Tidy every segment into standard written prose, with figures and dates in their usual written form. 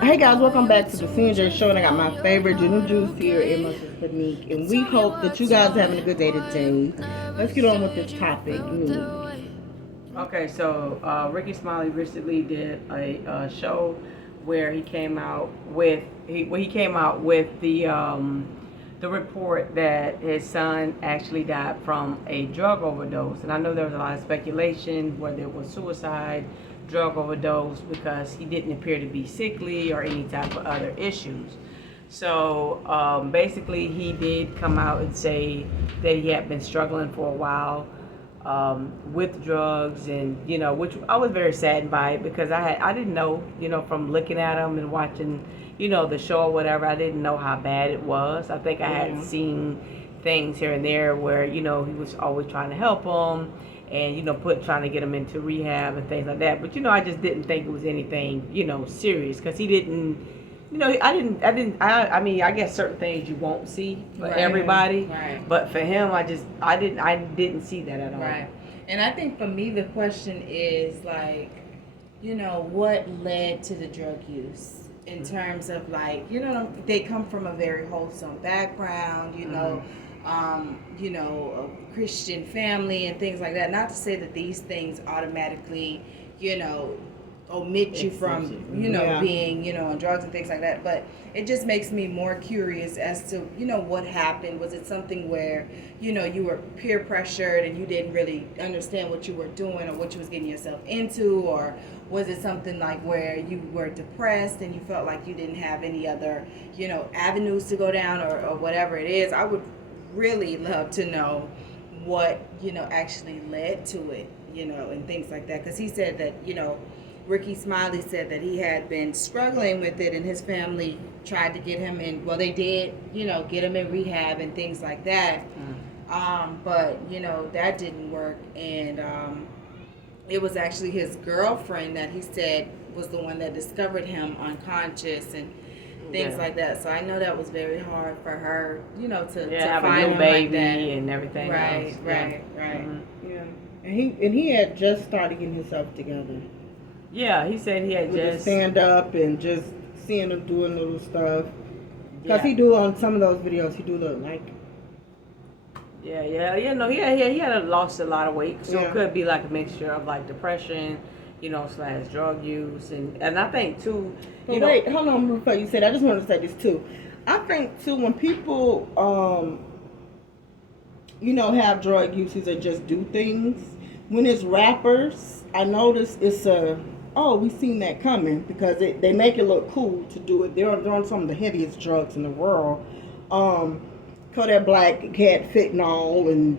Hey guys, welcome back to the CNJ show, and I got my favorite gin and juice here in Mrs. Fanique, and we hope that you guys are having a good day today. Let's get on with this topic. Okay, so Rickey Smiley recently did a show where he came out with the report that his son actually died from a drug overdose, and I know there was a lot of speculation whether it was suicide, drug overdose, because he didn't appear to be sickly or any type of other issues. So basically, he did come out and say that he had been struggling for a while with drugs, and which I was very saddened by it because I didn't know, from looking at him and watching, the show or whatever. I didn't know how bad it was. I think I had seen things here and there where he was always trying to help him, and trying to get him into rehab and things like that. But I just didn't think it was anything serious because he didn't. I mean, I guess certain things you won't see for everybody, right. But for him, I didn't see that at all. Right. And I think for me, the question is like, what led to the drug use in terms of like, they come from a very wholesome background, a Christian family and things like that. Not to say that these things automatically, omit you from being on drugs and things like that, but it just makes me more curious as to what happened. Was it something where you were peer pressured and you didn't really understand what you were doing or what you was getting yourself into, or was it something like where you were depressed and you felt like you didn't have any other avenues to go down, or whatever it is? I would really love to know what actually led to it, and things like that, because he said that Rickey Smiley said that he had been struggling with it and his family tried to get him in. Well, they did, get him in rehab and things like that. But, that didn't work. And it was actually his girlfriend that he said was the one that discovered him unconscious and things like that. So I know that was very hard for her, to have find a new him baby like that. and everything Right, else. right. Mm-hmm. Yeah, and he had just started getting himself together. Yeah, he said he had with just stand up and just seeing him doing little stuff. Cause he do on some of those videos, he do look like. No, he had lost a lot of weight, so it could be like a mixture of like depression, slash drug use, and I think too. Wait, hold on before you say that. I just want to say this too. I think too when people have drug uses they just do things. When it's rappers, I notice it's we seen that coming because they make it look cool to do it. They're on some of the heaviest drugs in the world. Kodak Black had fentanyl and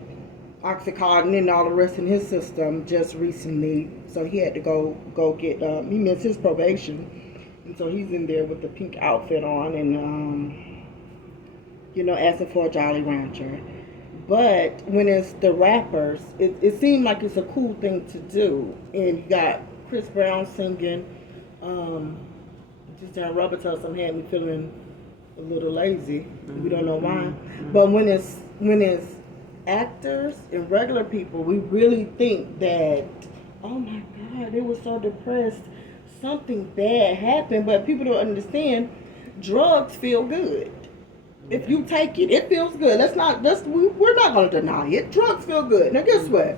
Oxycontin and all the rest in his system just recently, so he had to go get. He missed his probation, and so he's in there with the pink outfit on and asking for a Jolly Rancher. But when it's the rappers, it seemed like it's a cool thing to do, and you got Chris Brown singing, just down rubber toe, some had me feeling a little lazy. We don't know why. But when it's actors and regular people, we really think that, oh my God, they were so depressed, something bad happened. But people don't understand, drugs feel good. If you take it, it feels good. We're not going to deny it. Drugs feel good. Now guess what?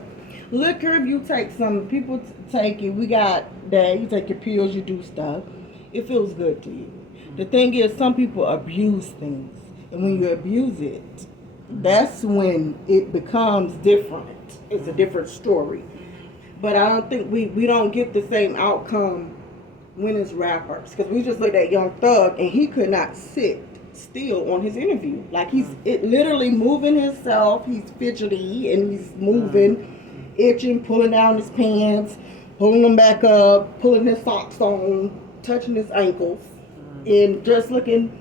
Liquor, if you take some, people take it. We got that. You take your pills, you do stuff. It feels good to you. The thing is, some people abuse things. And when you abuse it, that's when it becomes different. It's a different story. But I don't think we don't get the same outcome when it's rappers. Because we just looked at Young Thug and he could not sit still on his interview. Like he's literally moving himself. He's fidgety and he's moving, itching, pulling down his pants, pulling them back up, pulling his socks on, touching his ankles, and just looking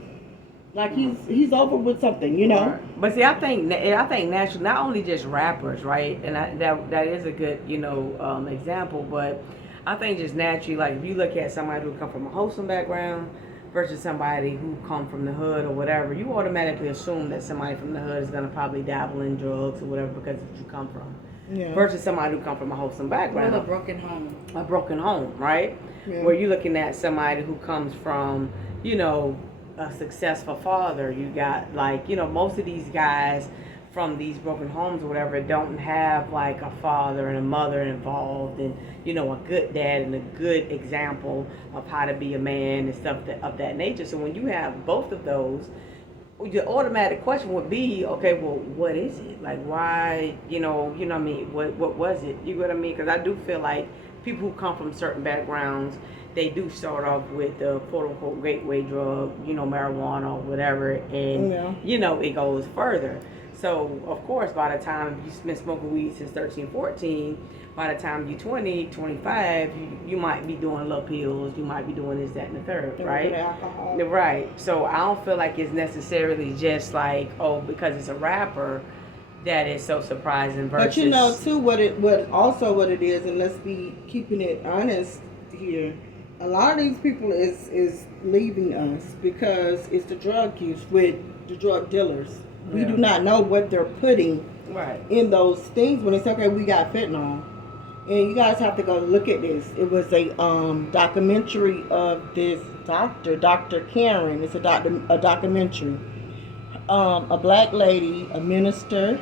like he's over with something, Right. But see, I think naturally, not only just rappers, right? And that is a good example. But I think just naturally, like if you look at somebody who come from a wholesome background versus somebody who come from the hood or whatever, you automatically assume that somebody from the hood is gonna probably dabble in drugs or whatever because of what you come from. Yeah. versus somebody who come from a wholesome background. Well, a broken home. A broken home, right? Yeah. Where you're looking at somebody who comes from, you know, a successful father. You got like, you know, most of these guys from these broken homes or whatever don't have like a father and a mother involved, and you know, a good dad and a good example of how to be a man and stuff of that nature. So when you have both of those, the automatic question would be, okay, well, what is it? Like, why, you know what I mean? What was it? You know what I mean? Because I do feel like people who come from certain backgrounds, they do start off with the quote unquote gateway drug, you know, marijuana or whatever, and you know, it goes further. So of course, by the time you've been smoking weed since 13, 14, by the time you're 20, 25, you might be doing little pills, you might be doing this, that, and the third, right? Alcohol. Right. So I don't feel like it's necessarily just like, oh, because it's a rapper that is so surprising versus. But you know too what it is, and let's be keeping it honest here. A lot of these people is leaving us because it's the drug use with the drug dealers. We do not know what they're putting in those things when they say, okay, we got fentanyl. And you guys have to go look at this. It was a documentary of this doctor, Dr. Karen. It's a documentary. A black lady, a minister.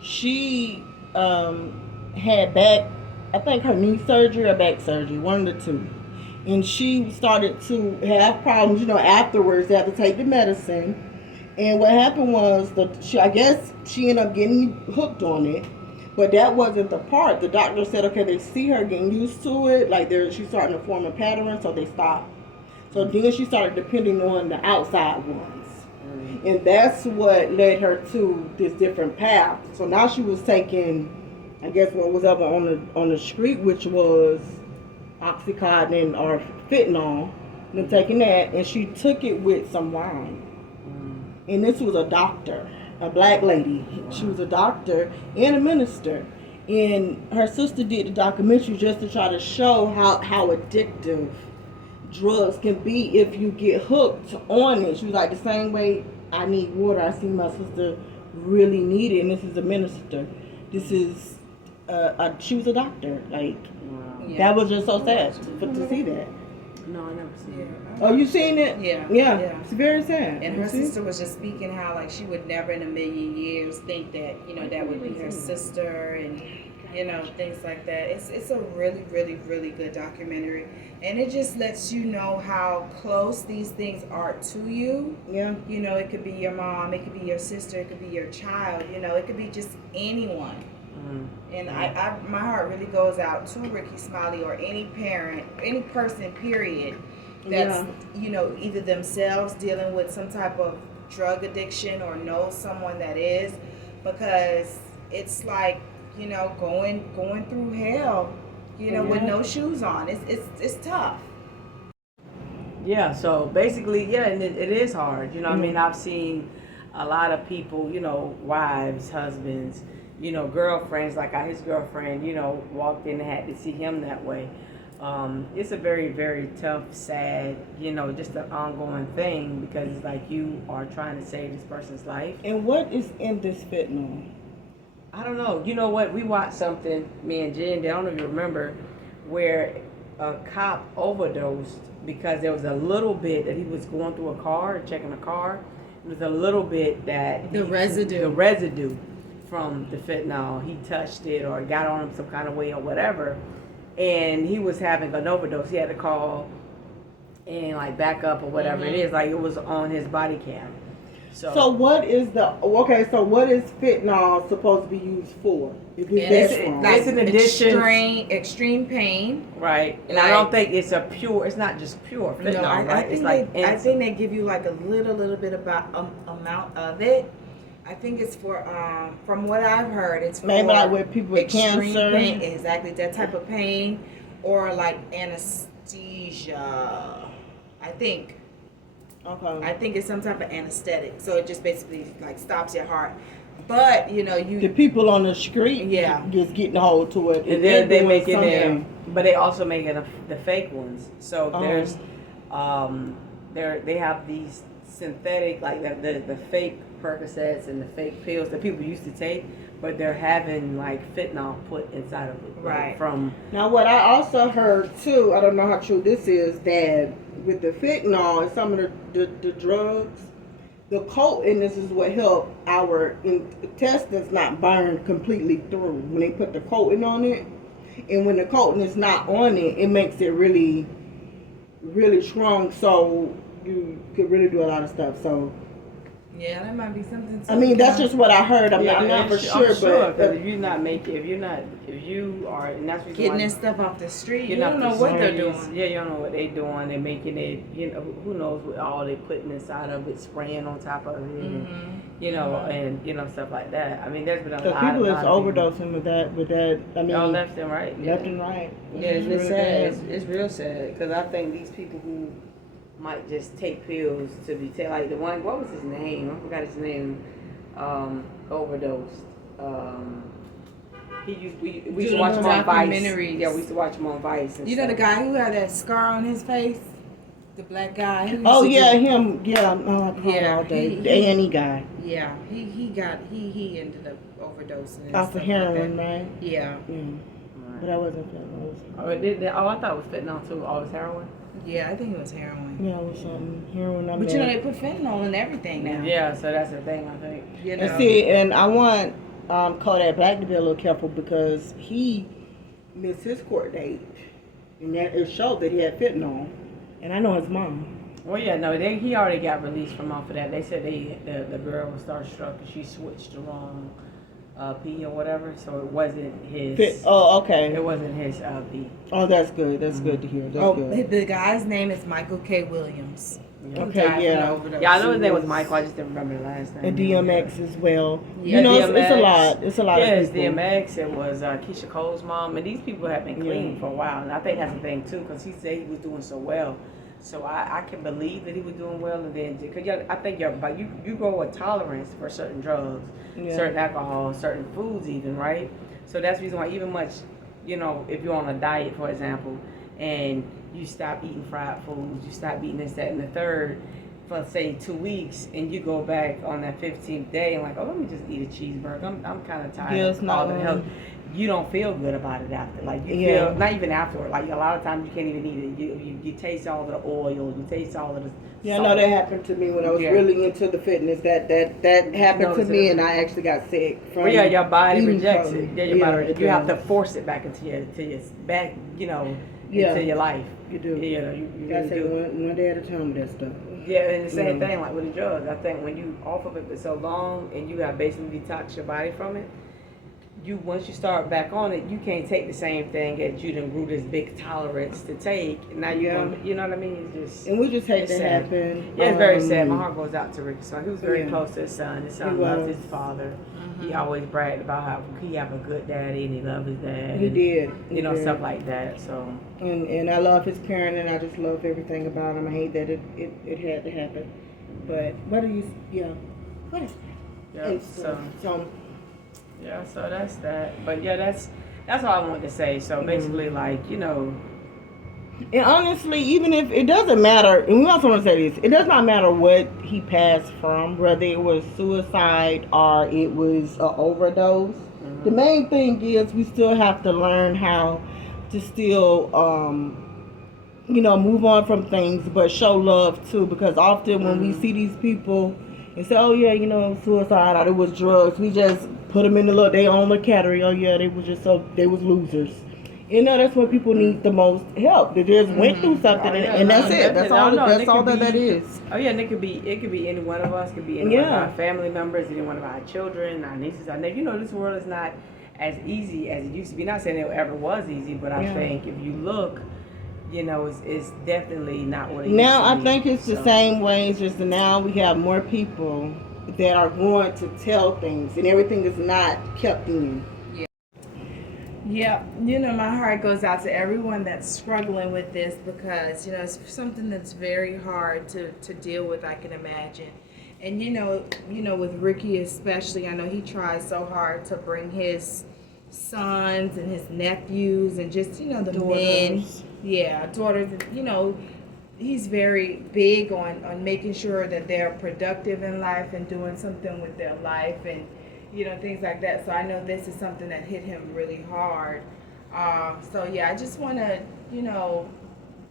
She had I think her knee surgery or back surgery, one of the two. And she started to have problems, you know, afterwards. They had to take the medicine. And what happened was, I guess she ended up getting hooked on it. But that wasn't the part. The doctor said, okay, they see her getting used to it. Like she's starting to form a pattern, so they stopped. So then she started depending on the outside ones. And that's what led her to this different path. So now she was taking, I guess, what was up on the street, which was Oxycontin or fentanyl. And taking that, and she took it with some wine. And this was a doctor, a black lady. She was a doctor and a minister. And her sister did the documentary just to try to show how addictive drugs can be if you get hooked on it. She was like, the same way I need water, I see my sister really need it. And this is a minister. This is, she was a doctor. Like, that was just so sad to see that. No, I never seen it. Oh, you seen it? Yeah. It's very sad. And her sister was just speaking how like she would never in a million years think that, you know, that would be her sister and, you know, things like that. It's a really, really, really good documentary. And it just lets you know how close these things are to you. Yeah. You know, it could be your mom, it could be your sister, it could be your child, you know, it could be just anyone. And I my heart really goes out to Rickey Smiley or any parent, any person, period, that's, you know, either themselves dealing with some type of drug addiction or knows someone that is, because it's like, you know, going through hell, you know, with no shoes on. It's tough. Yeah, so basically, and it is hard. You know, I mean, I've seen a lot of people, you know, wives, husbands, you know, girlfriends, like his girlfriend, you know, walked in and had to see him that way. It's a very, very tough, sad, you know, just an ongoing thing, because it's like you are trying to save this person's life. And what is in this fentanyl? I don't know. You know what? We watched something, me and Jen, I don't know if you remember, where a cop overdosed because there was a little bit that he was going through a car, checking a car. It was a little bit that The residue from the fentanyl. He touched it or got on him some kind of way or whatever, and he was having an overdose. He had to call and like back up or whatever it is. Like it was on his body cam. So what is fentanyl supposed to be used for? It's an addiction. Extreme pain. Right. And I don't think it's not just pure fentanyl, right? I think they give you like a little bit about amount of it. I think it's for, from what I've heard, it's maybe for like with people with cancer. Pain, exactly, that type of pain, or like anesthesia. I think. Okay. I think it's some type of anesthetic, so it just basically like stops your heart. But you know, the people on the street, just getting a hold to it, and they're making them, but they also making the fake ones. So there's, they have these synthetic, like the fake Percocets and the fake pills that people used to take, but they're having like fentanyl put inside of it. Right. Like, from Now, what I also heard too, I don't know how true this is, that with the fentanyl and some of the drugs, the coat in this is what helped our intestines not burn completely through when they put the coating on it. And when the coating is not on it, it makes it really, really strong. So you could really do a lot of stuff. So Yeah, that might be something. I mean, that's just what I heard. I'm not for sure, because but if you're not making, if you are, and that's what getting this stuff off the street, you getting don't off know the what they're streets. doing. Yeah, you don't know what they're doing. They're making it, who knows what all they're putting inside of it, spraying on top of it, and, and stuff like that. I mean, there's been a lot people is of overdosing with that. I mean, left and right. left and right. Yeah, it's really sad. bad. It's real sad because I think these people who might just take pills to be like the one. What was his name? I forgot his name. Overdosed. We used to watch him on Vice. Yeah, we used to watch him on Vice. And You know the stuff. guy who had that scar on his face, the black guy. Who used Oh to yeah, do- him. Yeah, I call Yeah, all day. he- The A&E guy. Yeah, he ended up overdosing. and Off stuff of heroin, like right? that. Yeah, But I wasn't fentanyl. I thought it was fentanyl too. Oh, it was heroin. yeah, I think it was heroin. Yeah, it was something heroin. But you know they put fentanyl in everything now. Yeah, so that's the thing. I think. You know. And see, and I want Kodak Black to be a little careful because he missed his court date, and that it showed that he had fentanyl. And I know his mom. Well, yeah, no, he already got released from off of that. They said the girl was starstruck and she switched the wrong P or whatever, so it wasn't his. Oh, okay. It wasn't his P. Oh, that's good. That's good to hear. That's Oh, good. the guy's name is Michael K. Williams. Who Okay, died from yeah. an overdose. Yeah, I know his name was Michael. I just didn't remember the last name. And DMX as well. Yeah, You know, it's a DMX. lot. It's a lot Yeah, of it's people. DMX. It was Keisha Cole's mom, and these people have been clean Yeah. for a while. And I think that's the thing too, because he said he was doing so well. So I can believe that he was doing well, and then because I think you grow a tolerance for certain drugs, Yeah. certain alcohol, certain foods, even, right? So that's the reason why even much, if you're on a diet, for example, and you stop eating fried foods, you stop eating this, that, and the third for say 2 weeks, and you go back on that 15th day and like, oh, let me just eat a cheeseburger. I'm kind of tired Yeah, it's of not all the health. You don't feel good about it after. Like you Yeah. feel not even afterward. Like a lot of times you can't even eat it. You taste all of the oil. You taste all of the. Yeah, I salt. know that happened to me when I was Yeah. really into the fitness. That happened to Notice me, it. and I actually got sick from. Well, yeah, your body eating rejects from- it. Yeah, your body. it You have to does. force it back into your back. Yeah. Into your life. You do. You You gotta really take do. one day at a time with that stuff. Yeah, and the same Yeah. thing like with the drugs. I think when you off of it for so long and you got basically detox your body from it, once you start back on it, you can't take the same thing that you done grew this big tolerance to take. And now you know what I mean? It's just And we just hate it's that sad. happen. Yeah, it's very sad. My heart goes out to Rickey. So he was very Yeah. close to his son. His son He loved was. his father. He always bragged about how he have a good daddy and he loved his dad. He and, did. He did. stuff like that. So And I love his parent, and I just love everything about him. I hate that it had to happen. But what is that? yeah. And So yeah, so that's that. But yeah, that's all I wanted to say. So basically, like, And honestly, even if it doesn't matter, and we also want to say this, it does not matter what he passed from, whether it was suicide or it was an overdose. The main thing is we still have to learn how to still, move on from things, but show love too. Because often when we see these people and say, oh yeah, suicide or it was drugs, we just put them in their own little category. Oh yeah, they was losers. That's when people need the most help. They just went through something, and that's it. That's all. That's all that is. Oh yeah, and it could be any one of us. It could be any one of our family members, any one of our children, our nieces, our nephews. This world is not as easy as it used to be. Not saying it ever was easy, but I think if you look, it's definitely not what it used Now to I be. think it's the same way. It's just that now we have more people that are going to tell things, and everything is not kept in. Yeah, my heart goes out to everyone that's struggling with this because, it's something that's very hard to deal with, I can imagine. And, with Rickey especially, I know he tries so hard to bring his sons and his nephews and just, the Daughters. men. Yeah, daughters, he's very big on making sure that they're productive in life and doing something with their life and things like that. So I know this is something that hit him really hard. So yeah, I just want to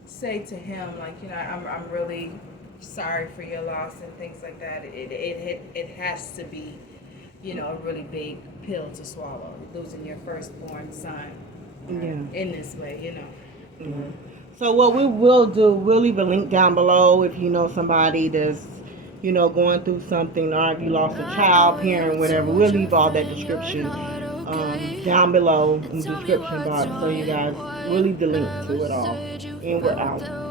say to him, like, I'm really sorry for your loss and things like that. It has to be a really big pill to swallow, losing your firstborn son in this way. So what we will do, we'll leave a link down below if you know somebody that's going through something, or if you lost a child, parent, whatever. We'll leave all that description down below in the description box, so you guys, we'll leave the link to it all. And we're out.